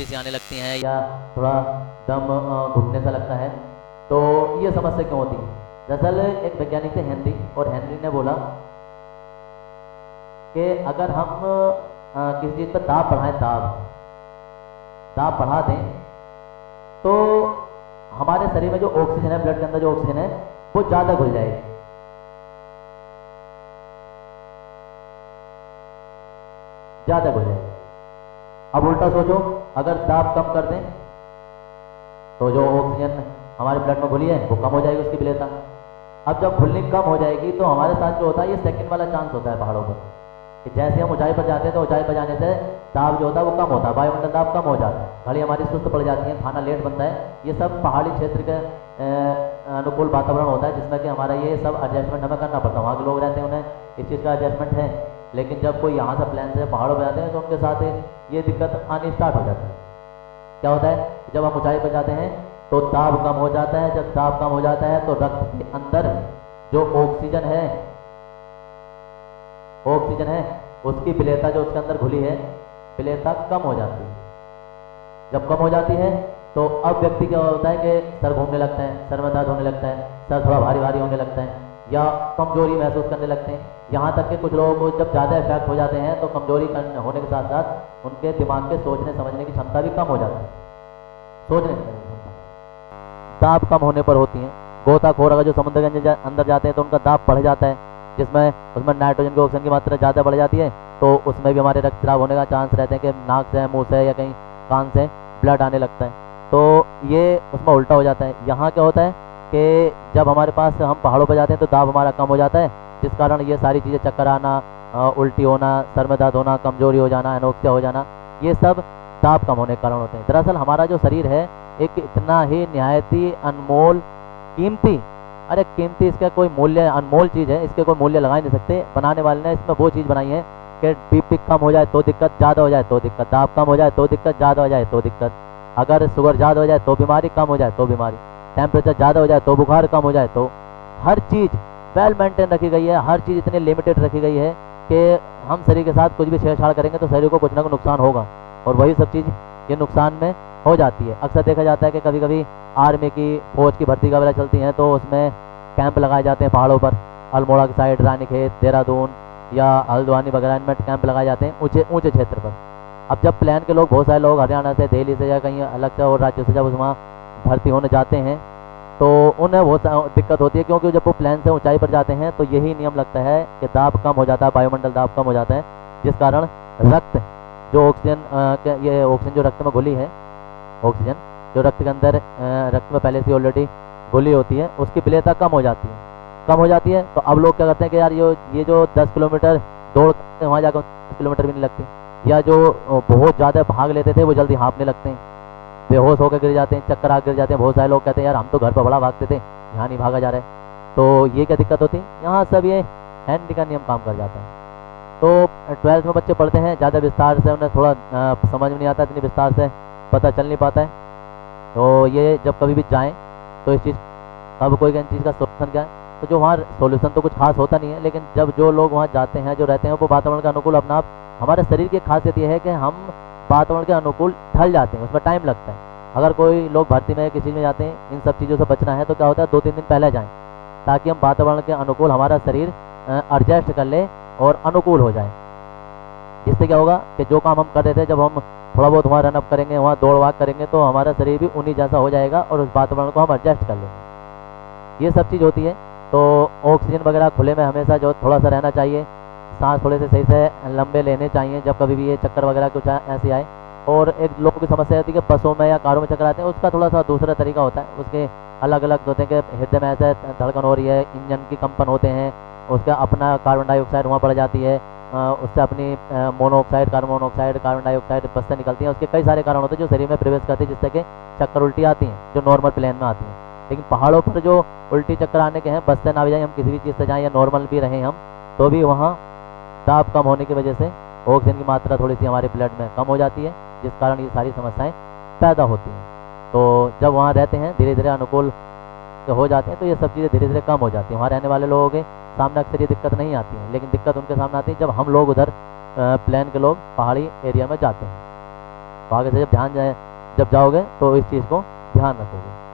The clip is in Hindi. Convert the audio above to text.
उल्टी सी आने लगती हैं या थोड़ा दम घुटने सा लगता है, तो ये समस्या क्यों होती है? दरअसल एक वैज्ञानिक थे हेनरी, और हेनरी ने बोला कि अगर हम किसी चीज़ पर दाब बढ़ाएं, दाब बढ़ा दें, तो हमारे शरीर में जो ऑक्सीजन है, ब्लड के अंदर जो ऑक्सीजन है, वो ज़्यादा घुल जाएगी, ज़्यादा घुल जाएगी। अब उल्टा सोचो, अगर दाब कम कर दें तो जो ऑक्सीजन हमारे ब्लड में घुली है वो कम हो जाएगी, उसकी विलेयता। अब जब घुलनी कम हो जाएगी तो हमारे साथ जो होता है, ये सेकंड वाला चांस होता है पहाड़ों पर, कि जैसे हम ऊंचाई पर जाते हैं तो ऊंचाई पर जाने से दाब जो होता है वो कम होता है, वायुमंडल दाब कम हो जाता है, घड़ी हमारी सुस्त पड़ जाती है, खाना लेट बनता है। ये सब पहाड़ी क्षेत्र के अनुकूल वातावरण होता है, जिसमें कि हमारा ये सब एडजस्टमेंट हमें करना पड़ता है। वहाँ के लोग रहते हैं, उन्हें इस चीज़ का एडजस्टमेंट है, लेकिन जब कोई यहाँ से प्लेन से पहाड़ों पर जाते हैं तो उनके साथ ये दिक्कत आनी स्टार्ट हो जाती है। क्या होता है, जब हम ऊंचाई पर जाते हैं तो दाब कम हो जाता है, जब दाब कम हो जाता है तो रक्त के अंदर जो ऑक्सीजन है उसकी विलेयता जो उसके अंदर घुली है, विलेयता कम हो जाती है। जब कम हो जाती है तो अब व्यक्ति क्या होता है कि सर घूमने लगता है, सर में दर्द होने लगता है, सर थोड़ा भारी भारी होने लगता है, या कमजोरी महसूस करने लगते हैं। यहाँ तक कि कुछ लोगों को जब ज़्यादा इफेक्ट हो जाते हैं तो कमजोरी होने के साथ साथ उनके दिमाग के सोचने समझने की क्षमता भी कम हो जाती है, सोचने समझने की क्षमता दाब कम होने पर होती है। गोताखोर अगर जो समुद्र के अंदर जाते हैं तो उनका दाब बढ़ जाता है, जिसमें उसमें नाइट्रोजन की ऑक्सीजन की मात्रा ज़्यादा बढ़ जाती है, तो उसमें भी हमारे रक्तस्राव होने का चांस रहते हैं कि नाक से, मुंह से या कहीं कान से ब्लड आने लगता है। तो ये उसमें उल्टा हो जाता है। यहाँ क्या होता है कि जब हमारे पास हम पहाड़ों पर जाते हैं तो दाब हमारा कम हो जाता है, जिस कारण ये सारी चीज़ें, चक्कर आना, उल्टी होना, सर में दर्द होना, कमजोरी हो जाना, एनोक्सिया हो जाना, ये सब दाब कम होने के कारण होते हैं। दरअसल हमारा जो शरीर है एक इतना ही निहायत ही अनमोल, कीमती, अरे कीमती, इसका कोई मूल्य, अनमोल चीज़ है, इसके कोई मूल्य लगा ही नहीं सकते। बनाने वाले ने इसमें वो चीज़ बनाई है कि बीपी कम हो जाए तो दिक्कत, ज़्यादा हो जाए तो दिक्कत, दाब कम हो जाए तो दिक्कत, ज़्यादा हो जाए तो दिक्कत, अगर शुगर ज़्यादा हो जाए तो बीमारी, कम हो जाए तो बीमारी, टेम्परेचर ज़्यादा हो जाए तो बुखार, कम हो जाए तो, हर चीज़ वेल मेंटेन रखी गई है, हर चीज़ इतनी लिमिटेड रखी गई है कि हम शरीर के साथ कुछ भी छेड़छाड़ करेंगे तो शरीर को कुछ ना कुछ नुकसान होगा, और वही सब चीज़ ये नुकसान में हो जाती है। अक्सर देखा जाता है कि कभी कभी आर्मी की, फौज की भर्ती वगैरह चलती हैं तो उसमें कैंप लगाए जाते हैं पहाड़ों पर, अल्मोड़ा की साइड, रानीखेत, देहरादून या हल्द्वानी वगैरह, इनमें कैंप लगाए जाते हैं ऊंचे ऊंचे क्षेत्र पर। अब जब प्लान के लोग, बहुत सारे लोग हरियाणा से, दिल्ली से या कहीं अलग से और राज्यों से जब वहाँ भर्ती होने जाते हैं तो उन्हें बहुत दिक्कत होती है, क्योंकि जब वो प्लेन से ऊंचाई पर जाते हैं तो यही नियम लगता है कि दाब कम हो जाता है, वायुमंडल दाब कम हो जाता है, जिस कारण रक्त जो ऑक्सीजन, ये ऑक्सीजन जो रक्त में घुली है, ऑक्सीजन जो रक्त के अंदर, रक्त में पहले से ऑलरेडी घुली होती है, उसकी विलेयता कम हो जाती है, कम हो जाती है। तो अब लोग क्या करते हैं कि यार ये जो 10 किलोमीटर दौड़ करते हैं, वहाँ जाकर 10 किलोमीटर भी नहीं लगती, या जो बहुत ज़्यादा भाग लेते थे वो जल्दी हाँफने लगते हैं, बेहोश होकर गिर जाते हैं, चक्कर आ गिर जाते हैं। बहुत सारे लोग कहते हैं यार हम तो घर पर बड़ा भागते थे, यहाँ नहीं भागा जा रहा है। तो ये क्या दिक्कत होती है, यहाँ सब ये हेनरी का नियम काम कर जाता है। तो 12th में बच्चे पढ़ते हैं, ज़्यादा विस्तार से उन्हें थोड़ा समझ में नहीं आता, इतनी विस्तार से पता चल नहीं पाता है। तो ये जब कभी भी जाएँ तो इस चीज़, अब कोई चीज़ का सोल्यूशन क्या है, तो जो वहाँ सोल्यूशन तो कुछ खास होता नहीं है, लेकिन जब जो लोग वहाँ जाते हैं, जो रहते हैं, वो वातावरण के अनुकूल अपना आप, हमारे शरीर की खासियत ये है कि हम वातावरण के अनुकूल ढल जाते हैं, उसमें टाइम लगता है। अगर कोई लोग भर्ती में किसी में जाते हैं, इन सब चीज़ों से बचना है तो क्या होता है, 2-3 दिन पहले जाएं, ताकि हम वातावरण के अनुकूल हमारा शरीर एडजस्ट कर ले और अनुकूल हो जाए। जिससे क्या होगा कि जो काम हम कर रहे थे, जब हम थोड़ा बहुत वहाँ रनअप करेंगे, वहाँ दौड़ भाग करेंगे, तो हमारा शरीर भी उन्हीं जैसा हो जाएगा और उस वातावरण को हम एडजस्ट कर लेंगे। ये सब चीज़ होती है। तो ऑक्सीजन वगैरह खुले में हमेशा जो थोड़ा सा रहना चाहिए, सांस थोड़े से सही से लंबे लेने चाहिए जब कभी भी ये चक्कर वगैरह कुछ ऐसे आए। और एक लोगों की समस्या होती है कि बसों में या कारों में चक्कर आते हैं, उसका थोड़ा सा दूसरा तरीका होता है, उसके अलग अलग होते हैं कि हृदय में ऐसे धड़कन हो रही है, इंजन की कंपन होते हैं, उसका अपना कार्बन डाइऑक्साइड वहाँ बढ़ जाती है, उससे अपनी monoxide, carbon monoxide, carbon dioxide बस से निकलती हैं। उसके कई सारे कारण होते हैं जो शरीर में प्रवेश करते हैं, जिससे कि चक्कर उल्टी आती हैं, जो नॉर्मल प्लेन में आती हैं। लेकिन पहाड़ों पर जो उल्टी चक्कर आने के हैं, बस से ना भी जाए, हम किसी भी चीज़ से जाएँ या नॉर्मल भी रहें हम, तो भी वहाँ दाब कम होने की वजह से ऑक्सीजन की मात्रा थोड़ी सी हमारे ब्लड में कम हो जाती है, जिस कारण ये सारी समस्याएं पैदा होती हैं। तो जब वहाँ रहते हैं, धीरे धीरे अनुकूल हो जाते हैं, तो ये सब चीज़ें धीरे धीरे कम हो जाती हैं। वहाँ रहने वाले लोगों के सामने अक्सर ये दिक्कत नहीं आती है, लेकिन दिक्कत उनके सामने आती है जब हम लोग उधर प्लेन के लोग पहाड़ी एरिया में जाते हैं। तो आगे से जब ध्यान जाए जब जाओगे तो इस चीज़ को ध्यान रखोगे।